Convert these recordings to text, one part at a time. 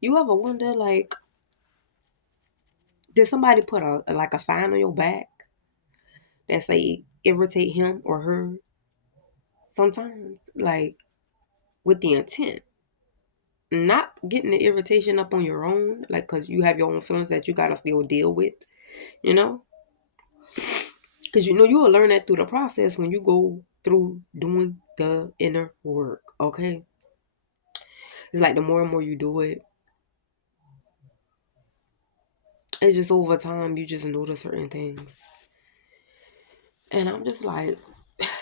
You ever wonder, like, did somebody put a sign on your back that say irritate him or her? Sometimes, like, with the intent, not getting the irritation up on your own, like, cause you have your own feelings that you gotta still deal with, you know. Cause you will learn that through the process when you go through doing the inner work. Okay, it's like the more and more you do it, it's just over time you just notice certain things. And I'm just like,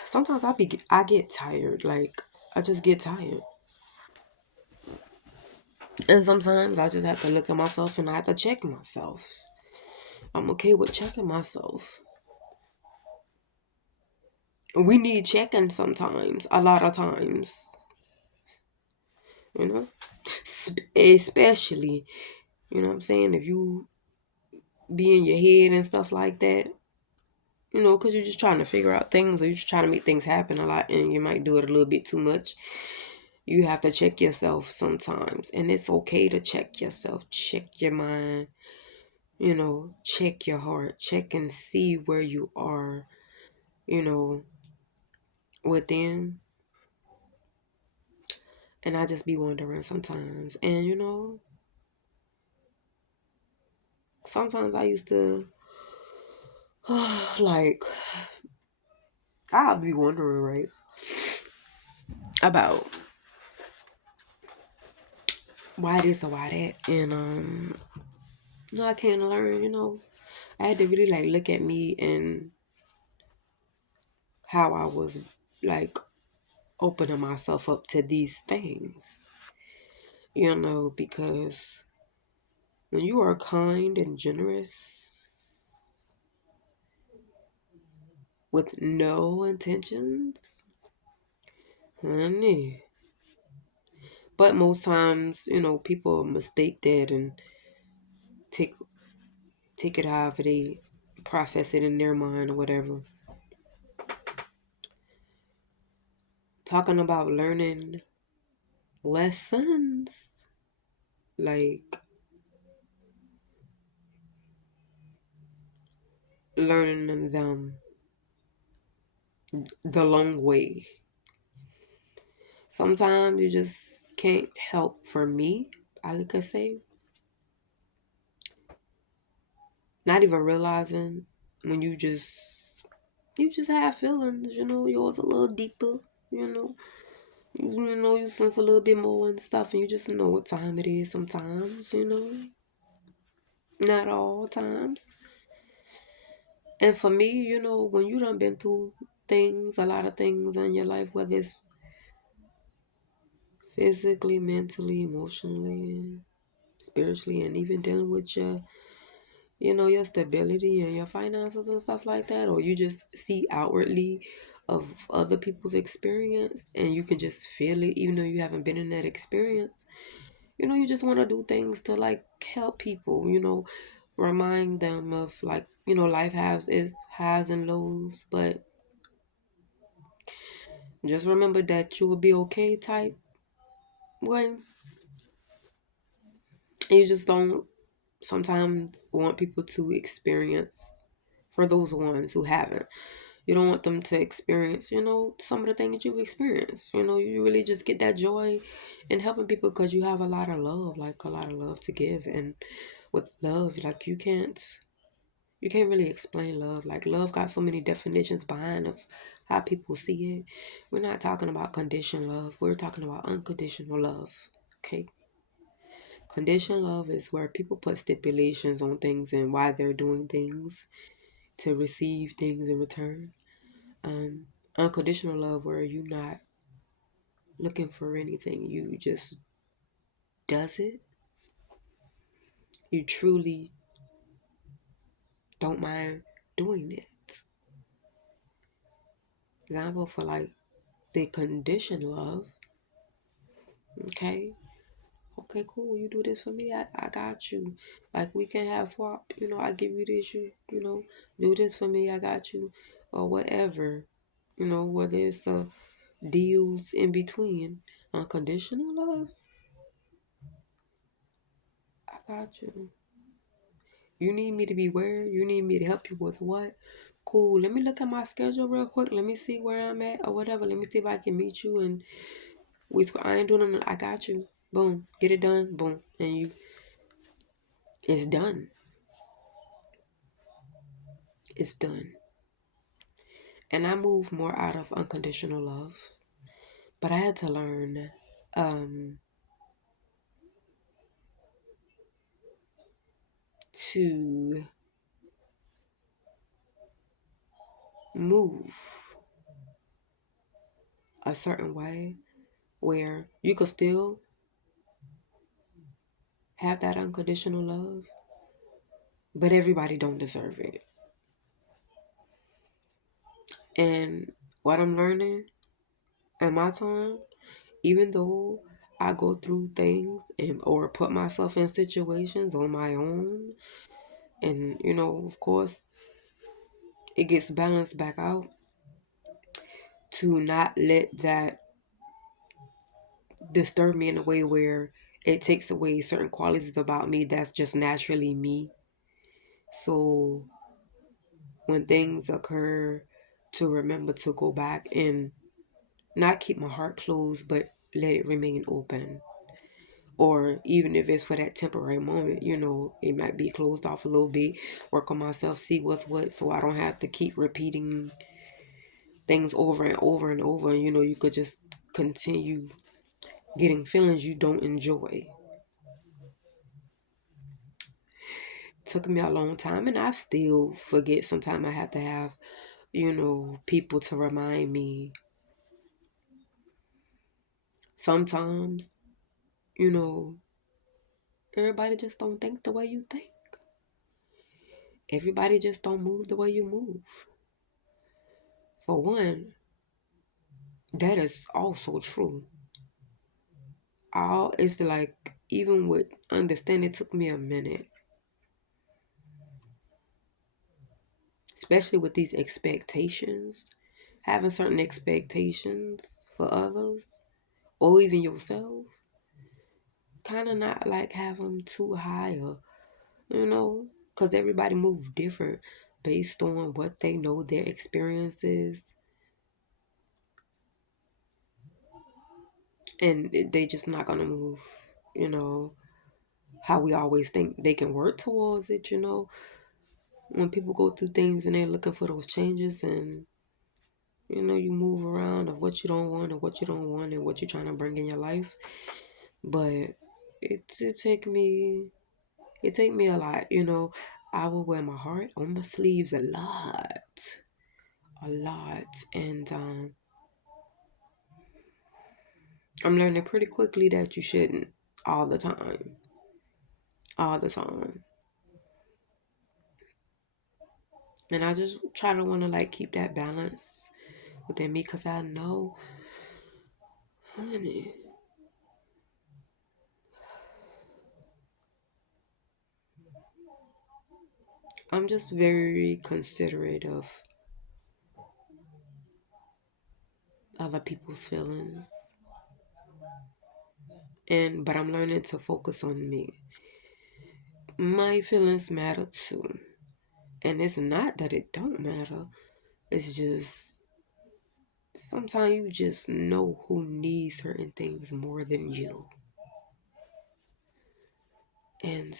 sometimes I get tired. Like, I just get tired. And sometimes I just have to look at myself and I have to check myself. I'm okay with checking myself. We need checking sometimes, a lot of times, you know? Especially, you know what I'm saying? If you be in your head and stuff like that, because you're just trying to figure out things or you're just trying to make things happen a lot and you might do it a little bit too much. You have to check yourself sometimes. And it's okay to check yourself, check your mind, check your heart, check and see where you are, you know, within. And I just be wondering sometimes. And, sometimes I used to, like, I'll be wondering, right, about why this or why that. And, I can't learn, I had to really, like, look at me and how I was, like, opening myself up to these things, because when you are kind and generous with no intentions, honey. But most times, people mistake that and take take it however they process it in their mind or whatever. Talking about learning lessons, like learning them the long way. Sometimes you just can't help, for me, I could say, not even realizing when you just have feelings, yours a little deeper, you know. You sense a little bit more and stuff, and you just know what time it is sometimes, not all times. And for me, when you done been through things, a lot of things in your life, whether it's physically, mentally, emotionally, spiritually, and even dealing with your stability and your finances and stuff like that, or you just see outwardly of other people's experience and you can just feel it even though you haven't been in that experience. You just want to do things to, like, help people, remind them of, like, life has its highs and lows, but just remember that you will be okay type way. And you just don't sometimes want people to experience, for those ones who haven't. You don't want them to experience, some of the things you've experienced. You really just get that joy in helping people because you have a lot of love, like a lot of love to give. And with love, like, you can't really explain love. Like, love got so many definitions behind of how people see it. We're not talking about conditional love. We're talking about unconditional love. Okay? Conditional love is where people put stipulations on things and why they're doing things to receive things in return. Um, Unconditional love where you're not looking for anything. You just does it. You truly don't mind doing it. Example for, like, the conditioned love. Okay. Okay, cool. You do this for me. I got you. Like, we can have swap. I give you this. You do this for me. I got you. Or whatever. Whether it's the deals in between. Unconditional love. I got you. You need me to be where? You need me to help you with what? Cool. Let me look at my schedule real quick. Let me see where I'm at or whatever. Let me see if I can meet you and I ain't doing nothing. I got you. Boom. Get it done. Boom. And it's done. It's done. And I move more out of unconditional love. But I had to learn um to move a certain way where you could still have that unconditional love, but everybody don't deserve it. And what I'm learning in my time, even though I go through things and or put myself in situations on my own, and of course, it gets balanced back out, to not let that disturb me in a way where it takes away certain qualities about me that's just naturally me. So when things occur, to remember to go back and not keep my heart closed, but let it remain open. Or even if it's for that temporary moment, it might be closed off a little bit, work on myself, see what's what, so I don't have to keep repeating things over and over and over. You could just continue getting feelings you don't enjoy. Took me a long time, and I still forget. Sometimes I have to have, people to remind me. Sometimes, you know, everybody just don't think the way you think. Everybody just don't move the way you move. For one, that is also true. All it's like, even with understanding, it took me a minute, especially with these expectations, having certain expectations for others or even yourself. Kind of not like have them too high, or because everybody move different based on what they know their experiences, and they just not gonna move, you know, how we always think they can work towards it. When people go through things and they're looking for those changes, and you move around of what you don't want and what you don't want and what you're trying to bring in your life. But it take me a lot. I will wear my heart on my sleeves a lot, and I'm learning pretty quickly that you shouldn't, all the time, all the time. And I just try to want to like keep that balance within me, because I know, honey, I'm just very considerate of other people's feelings, but I'm learning to focus on me. My feelings matter too, and it's not that it don't matter. It's just sometimes you just know who needs certain things more than you. And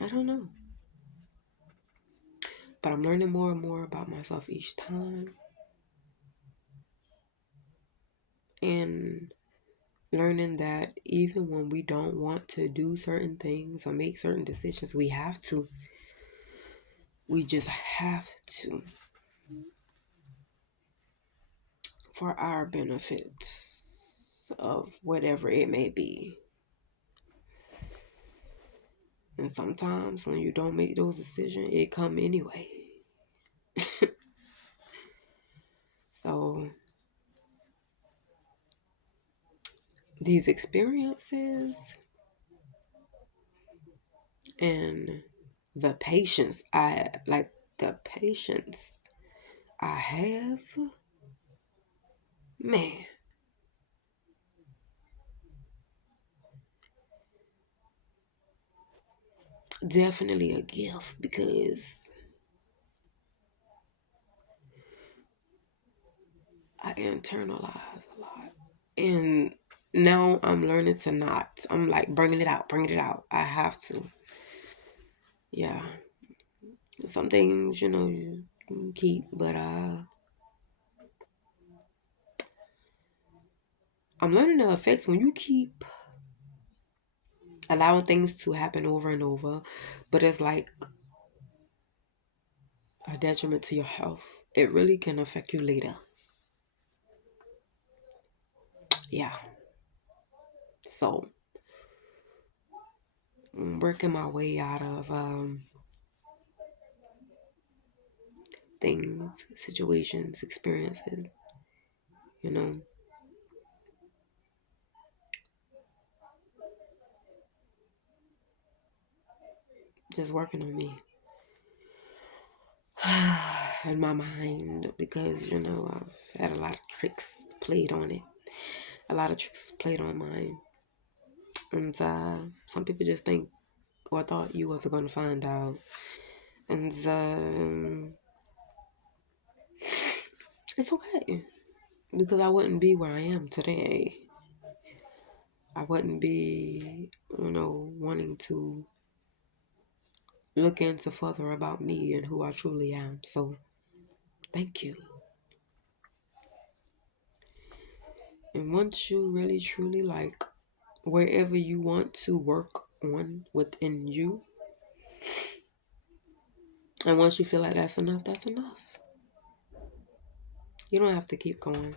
I don't know. But I'm learning more and more about myself each time. And learning that even when we don't want to do certain things or make certain decisions, we have to. We just have to, for our benefits of whatever it may be. And sometimes when you don't make those decisions, it come anyway. So these experiences and the patience I have, man, definitely a gift because I internalize a lot. And now I'm learning to not. I'm like bringing it out, bringing it out. I have to. Yeah. Some things, you can keep, but I'm learning the effects when you keep allowing things to happen over and over, but it's like a detriment to your health. It really can affect you later. Yeah. So I'm working my way out of things, situations, experiences, you know, just working on me in my mind because, I've had a lot of tricks played on it. A lot of tricks played on mine. And some people just think or thought you wasn't going to find out. And it's okay because I wouldn't be where I am today. I wouldn't be, wanting to look into further about me and who I truly am. So thank you. And once you really truly like wherever you want to work on within you, and once you feel like that's enough, you don't have to keep going.